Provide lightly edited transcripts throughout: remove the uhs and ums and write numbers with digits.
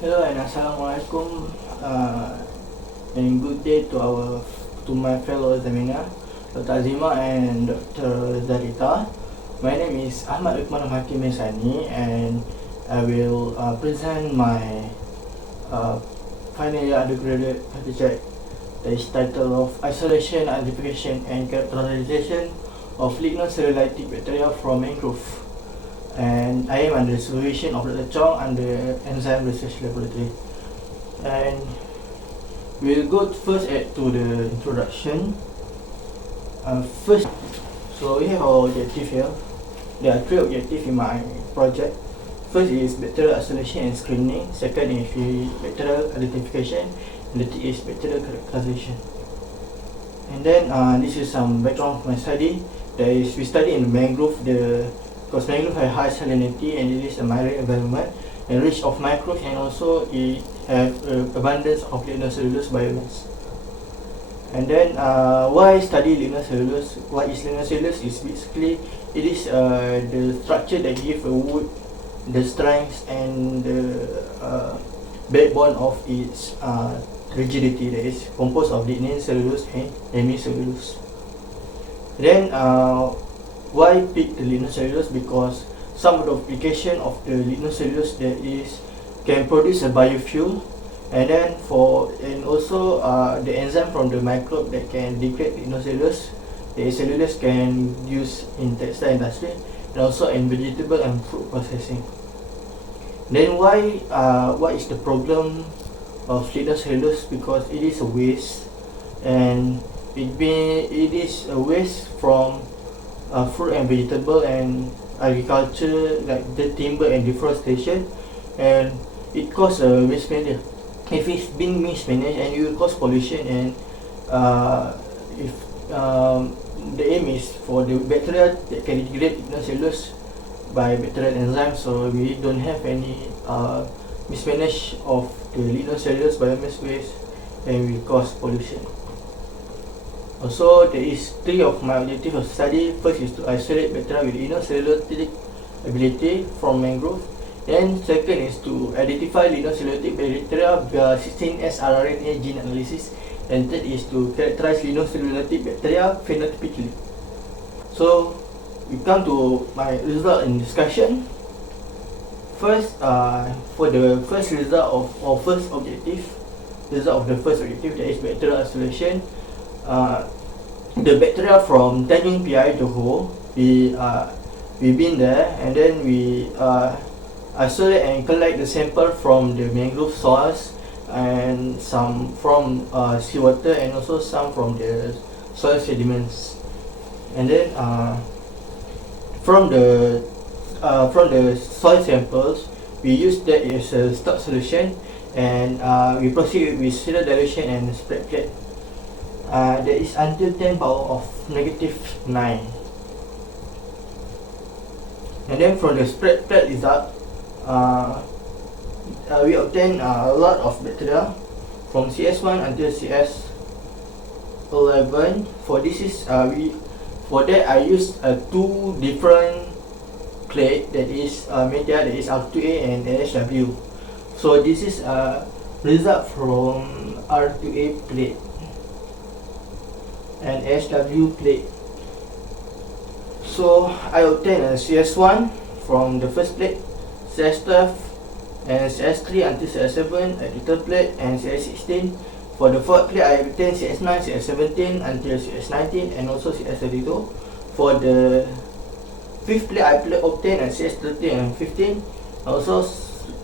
Hello and Assalamualaikum, and good day to my fellow examiner, Dr. Azima and Dr. Zarita. My name is Ahmad Hakim Sani, and I will present my final year undergraduate project that is titled of Isolation, Identification and Characterization of Lignocellulolytic Bacteria from Mangrove. And I am under the supervision of Dr. Chong under Enzyme Research Laboratory. And we'll go first to the introduction. First, so we have our objective here. There are three objectives in my project. First is bacterial isolation and screening. Second is bacterial identification. And the third is bacterial characterization. And then this is some background of my study. We study in mangrove, because mangrove have high salinity and it is a marine environment and rich of microbes, and also it have abundance of lignocellulose biomass. And then why study lignocellulose? What is lignocellulose? Is basically it is the structure that gives a wood the strength and the backbone of its rigidity, that is composed of lignin, cellulose and hemicellulose. Then why pick the lignocellulose? Because some of the application of the lignocellulose that is can produce a biofuel, and then also the enzyme from the microbe that can degrade lignocellulose, the cellulose can use in textile industry and also in vegetable and fruit processing. Then what is the problem of lignocellulose? Because it is a waste, and it is a waste from fruit and vegetable and agriculture, like the timber and deforestation, and it causes mismanagement. If it's being mismanaged, and it will cause pollution, and if the aim is for the bacteria that can degrade lignocellulose by bacterial enzymes, so we don't have any mismanage of the lignocellulose biomass waste, and will cause pollution. Also, there is three of my objectives of study. First is to isolate bacteria with lignocellulolitic ability from mangrove. Then second is to identify lignocellulolitic bacteria via 16S rRNA gene analysis. And third is to characterize lignocellulolitic bacteria phenotypically. So we come to my result in discussion. First, for the first result of our first objective, that is bacterial isolation. The bacteria from Tanjung Piai, Johor, we been there, and then we isolate and collect the sample from the mangrove soils, and some from seawater, and also some from the soil sediments. And then from the soil samples, we use that as a stock solution, and we proceed with serial dilution and spread plate. That is until 10 power of -9. And then from the spread plate result, we obtain a lot of bacteria from CS1 until CS11. For this is for that I used two different plate, that is media, that is R2A and LSW. So this is a result from R2A plate and SW plate. So I obtained a CS1 from the first plate, CS12 and CS3 until CS7 at the third plate, and CS16. For the fourth plate, I obtained CS9, CS17 until CS19, and also CS32. For the fifth plate, I obtained a CS13 and 15. Also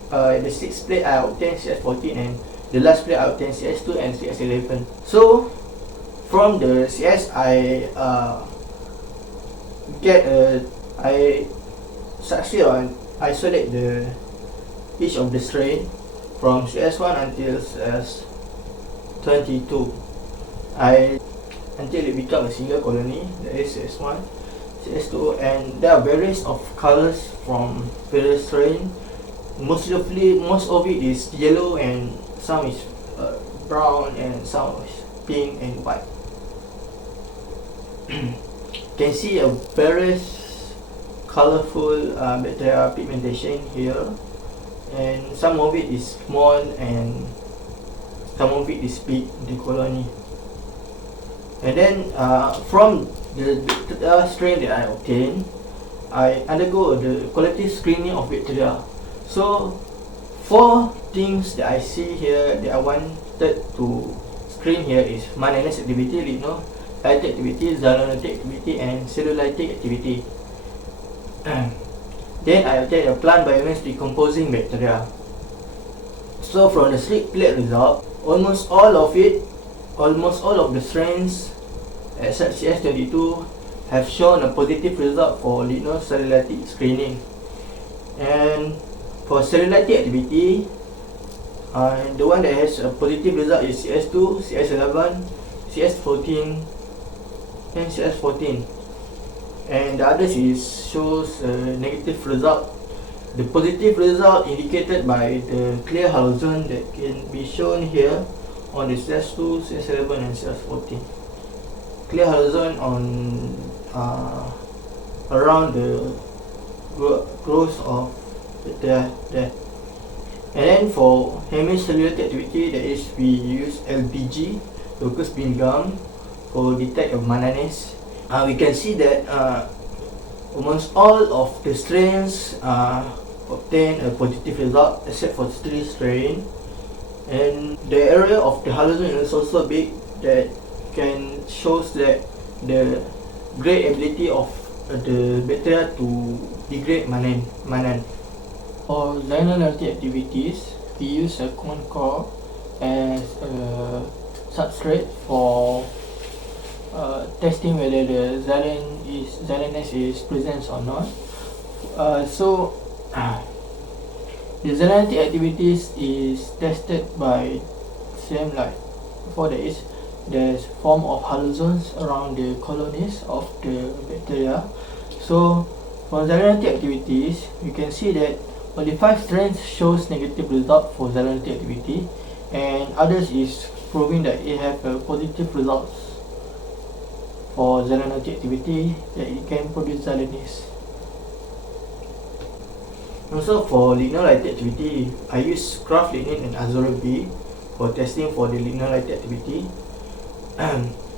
the sixth plate, I obtained CS14, and the last plate, I obtained CS2 and CS11. So from the CS, I succeed on isolate each of the strain from CS1 until CS22. Until it become a single colony, that is CS1, CS2, and there are various of colors from various strain. Most of it is yellow, and some is brown, and some is pink and white. Can see a various colorful bacteria pigmentation here, and some of it is small and some of it is big, the colony. And then from the strain that I obtain, I undergo the qualitative screening of bacteria. So 4 things that I see here that I wanted to screen here is manganese activity, lignocellulolytic activity, Xylanotic activity, and cellulolytic activity. Then I obtain a plant biomass decomposing bacteria. So from the slit plate result, almost all of the strains except CS22 have shown a positive result for lignocellulolytic screening. And for cellulolytic activity, the one that has a positive result is CS2, CS11, CS14, and CS14. And the others shows a negative result. The positive result indicated by the clear halogen that can be shown here on the CS2, CS11, and CS14. Clear halogen on around the growth of there. And then for hemicellulolytic activity, that is, we use LBG, locus bean gum, for detect of manganese. We can see that almost all of the strains obtain a positive result except for 3 strains. And the area of the halogen is also big, that can shows that the great ability of the bacteria to degrade mannan. For Xylanotic activities, we use a CornCore as a substrate for testing whether the xylanase is present or not. The Xylanotic activities is tested by same like before, that is, there's form of halogens around the colonies of the bacteria. So for Xylanotic activities, you can see that only 5 strains shows negative result for Xylanotic activity, and others is proving that it have a positive results for Xylanotic activity, that it can produce xylanase. Also for lignolytic activity, I use craft lignin and azorab for testing for the lignolytic activity.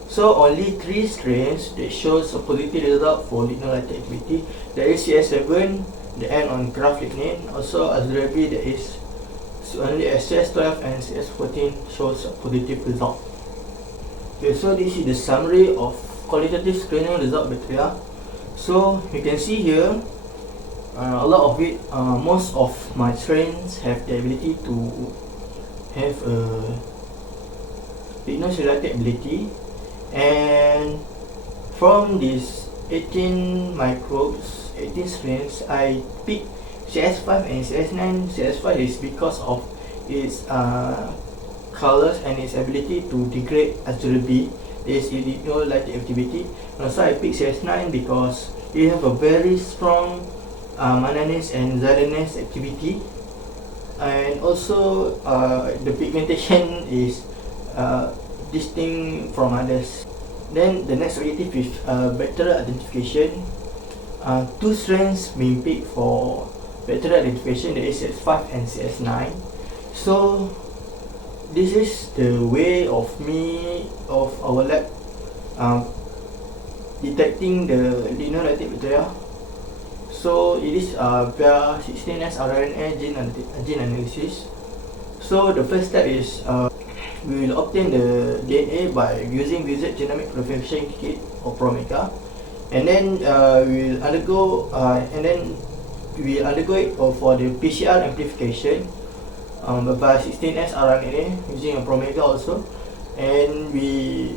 So only 3 strains that shows a positive result for lignolytic activity. There is CS7, the end on craft lignin, also azorab, that is only CS12 and CS14 shows a positive result. Okay, so this is the summary of qualitative screening result bacteria. So you can see here, a lot of it, most of my strains have the ability to have a lignocellulolytic ability, and from these 18 microbes, 18 strains, I pick CS5 and CS9. CS5 is because of its colors and its ability to degrade azorab. There is lignolytic activity. And also I pick CS9 because it have a very strong manganese and xylanase activity, and also the pigmentation is distinct from others. Then the next objective is bacterial identification. 2 strains being picked for bacterial identification, that is CS5 and CS9. So this is the way of our lab detecting the lignolytic bacteria. So it is via 16S rRNA gene analysis. So the first step is we will obtain the DNA by using wizard genomic purification kit or Promega, and then we will undergo it for the PCR amplification via 16S rRNA using a Promega also, and we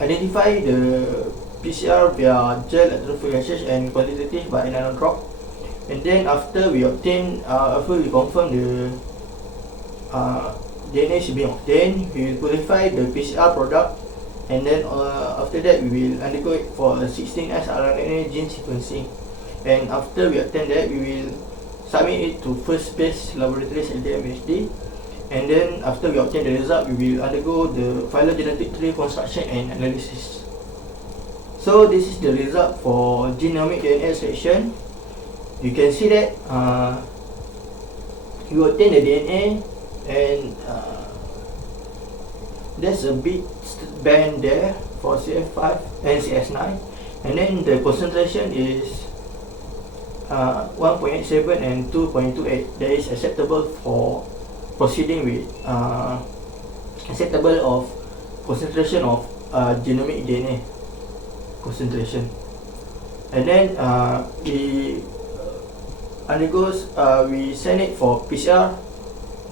identify the PCR via gel electrophoresis and qualitative by nanodrop. And then after we confirm the DNA is being obtained, we will purify the PCR product, and then after that we will undergo it for a 16S rRNA gene sequencing. And after we obtain that, we will submit it to first base laboratories at the MHD. And then after we obtain the result, we will undergo the phylogenetic tree construction and analysis. So this is the result for genomic DNA extraction. You can see that we obtain the DNA, and there's a big band there for CF5 and CS9, and then the concentration is 1.87 and 2.28 that is acceptable for proceeding with acceptable of concentration of genomic DNA concentration. And then we undergoes we send it for PCR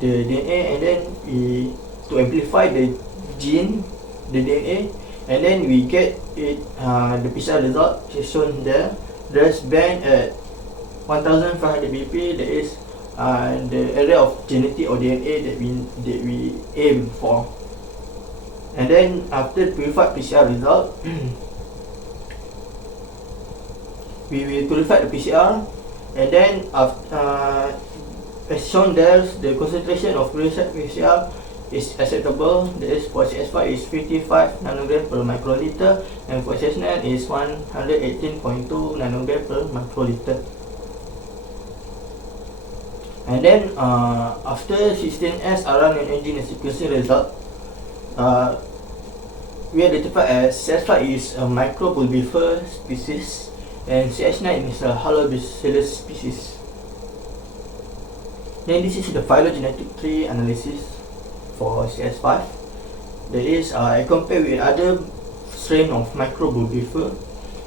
the DNA, and then we to amplify the gene, the DNA, and then we get it the PCR result is shown there. There's band at 1500 pp, that is the area of genetic or DNA that we aim for. And then after the purified PCR result, we will purify the PCR, and then as shown there, the concentration of purified PCR is acceptable. That is for CS5 is 55 nanogram per microliter, and for CS9 is 118.2 nanogram per microliter. And then after 16S RNA and gene sequencing result, we identify as CS5 is a microbulbifer species, and CS9 is a halobacillus species. Then this is the phylogenetic tree analysis for CS5. That is, I compare with other strain of microbulbifer,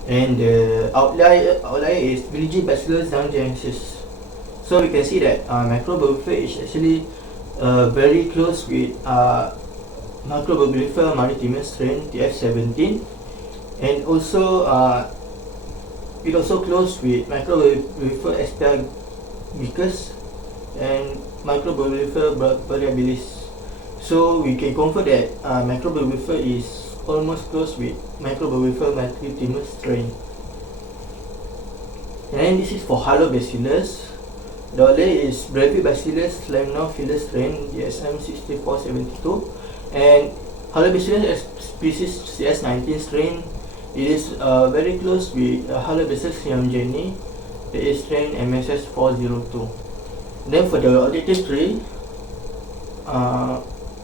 and the outlier is Bacillus thuringiensis. So we can see that microbulbifer is actually very close with microbulbifer maritimus strain TF17, and also it also close with microbulbifer asparagus and microbulbifer variabilis. So we can confirm that microbulbifer is almost close with microbulbifer maritimus strain. And then this is for halobacillus. The other is Brevibacillus laminophilus strain DSM6472, and halobacillus species CS19 strain. It is very close with Halobacillus youngeni, that is strain MSS402. Then for the auditive tree,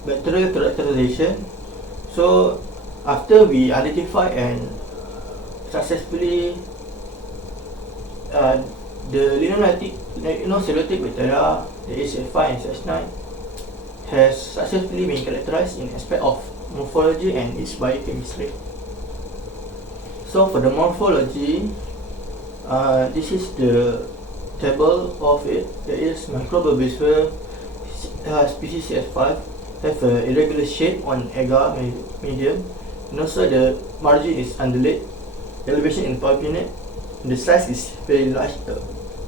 bacterial characterization. So after we identify and successfully the Lignocellulolytic bacteria, the CS5 and CS9, has successfully been characterized in aspect of morphology and its biochemistry. So for the morphology, this is the table of it. There is microbulbifer species CS5 have a irregular shape on agar medium, and also the margin is undulate, elevation in polypinate, the size is very large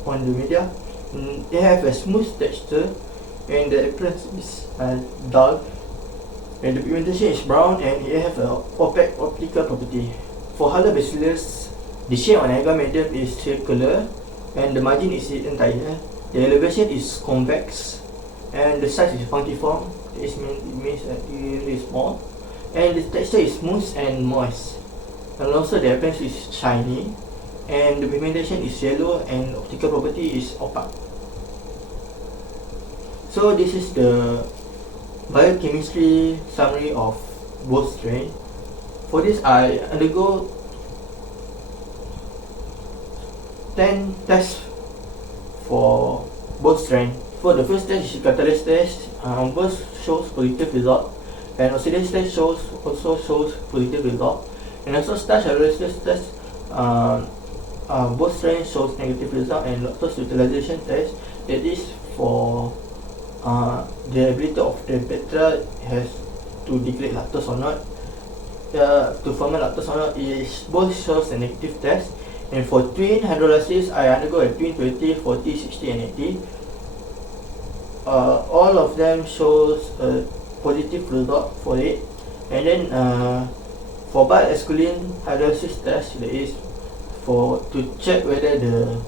on the media. They have a smooth texture, and the appearance is dull, and the pigmentation is brown, and it have a opaque optical property. For halobacillus, the shape on agar medium is circular, and the margin is entire. The elevation is convex, and the size is punctiform. It means really small, and the texture is smooth and moist, and also the appearance is shiny, and the pigmentation is yellow, and optical property is opaque. So this is the biochemistry summary of both strain. For this, I undergo 10 tests for both strain. For the first test is catalase test. Both shows positive result, and oxidase test also shows positive result, and also starch hydrolysis test. Both strains shows negative result, and lactose utilization test, that is for the ability of the bacteria has to degrade lactose or not, to ferment lactose or not, is both shows a negative test. And for twin hydrolysis, I undergo a twin 20, 40, 60 and 80. All of them shows a positive result for it. And then for biosciences hydrolysis test, that is for to check whether the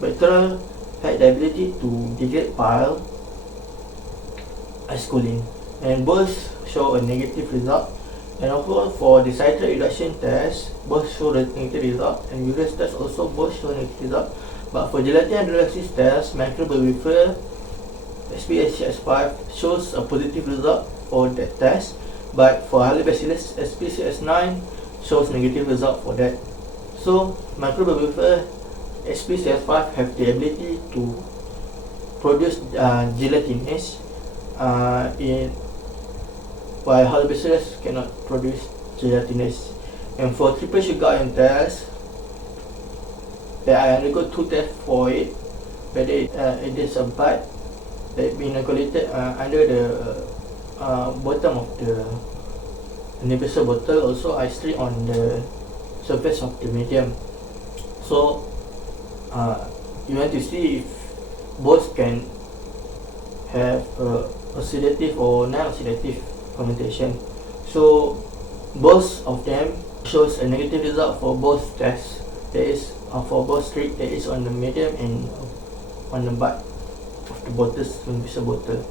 bacteria had the ability to degrade bile acetylcholine, and both show a negative result. And also for the citrate reduction test, both show a negative result, and urease test also both show negative result. But for gelatin hydrolysis test, microbulbifer SPCS5 shows a positive result for that test, but for Halobacillus SPCS9 shows negative result for that. So microbial SPCS5 have the ability to produce gelatinase, while Halobacillus cannot produce gelatinase. And for triple sugar ion test, I undergo 2 tests for it, whether it is a bud that been inoculated under the bottom of the universal bottle. Also I strip on the surface of the medium. So you want to see if both can have oxidative or non-oxidative fermentation. So both of them shows a negative result for both tests. That is for both strip, that is on the medium and on the bud of the bottles, universal bottle.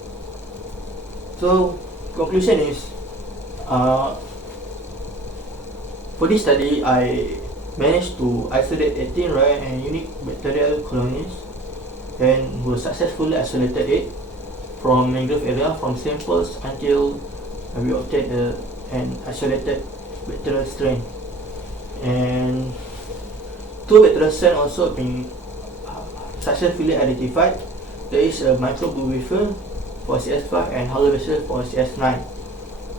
So conclusion is, for this study I managed to isolate 18 rare and unique bacterial colonies and we successfully isolated it from mangrove area from samples until we obtained an isolated bacterial strain. And 2 bacterial strains also been successfully identified. There is a microbial for CS5 and Halobacillus for CS9.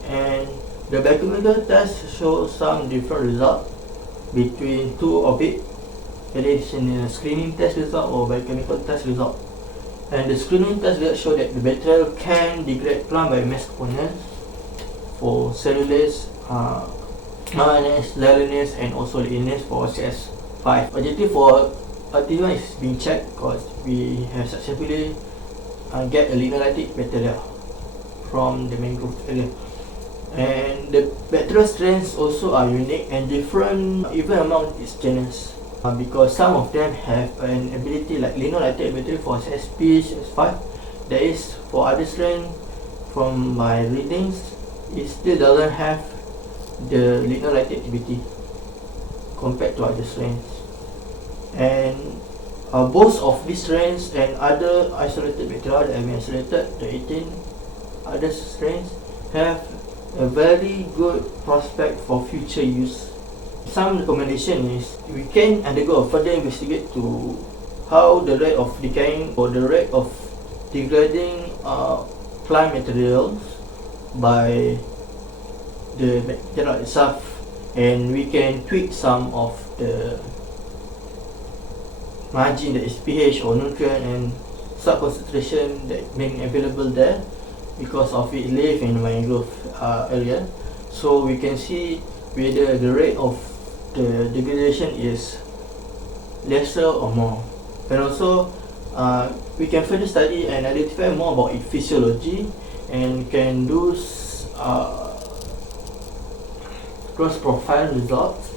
And the biochemical test shows some different results between 2 of it. That is in a screening test result or biochemical test result. And the screening test result show that the bacteria can degrade plant biomass components for cellulase, mannose, xylanase, and also lignase for CS5. Objective for Activity is being checked because we have successfully get a Lignocellulolytic bacteria from the mangrove area. And the bacterial strains also are unique and different even among its genus, because some of them have an ability like Lignocellulolytic bacteria for SP, CS5. That is, for other strains from my readings, it still doesn't have the Lignocellulolytic activity compared to other strains. And both of these strains and other isolated bacteria that have been isolated, the 18 other strains, have a very good prospect for future use. Some recommendation is we can undergo a further investigate to how the rate of decaying or the rate of degrading plant materials by the bacteria itself, and we can tweak some of the margin, that is pH or nutrient and salt concentration that being available there because of it live in the mangrove area. So we can see whether the rate of the degradation is lesser or more. And also we can further study and identify more about its physiology and can do cross profile results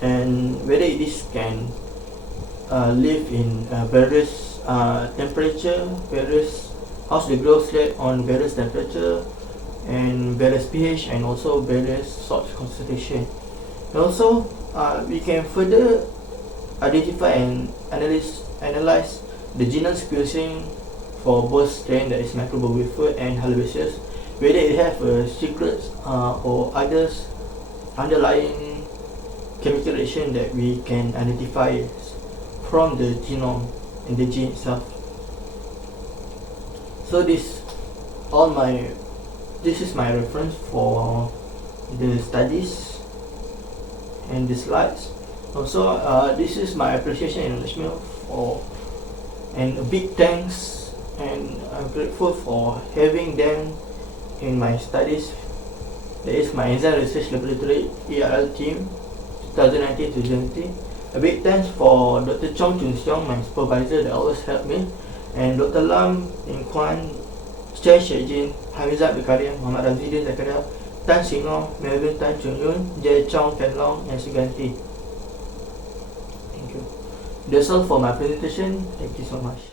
and whether this can live in various temperature, various how's the growth rate on various temperature and various pH and also various salt concentration. And also we can further identify and analyze the genome sequencing for both strain, that is microbial and Halobacillus, whether it have a secret or others underlying chemical reaction that we can identify from the genome and the gene itself. So this is my reference for the studies and the slides. Also this is my appreciation and acknowledgement for, and a big thanks, and I'm grateful for having them in my studies. That is my Enzyme Research Laboratory ERL team 2019-2020. A big thanks for Dr. Chong, Chun, Shiong, my supervisor that always helped me, and Dr. Lam, In Kwan, Chair Shejin, Hamizat Bekaria, Muhammad Razidin Zakaria, Tan Singong, Melvin Tan Chun Yun, Jay Chong, Ken Long, and Suganti. Thank you. That's all for my presentation. Thank you so much.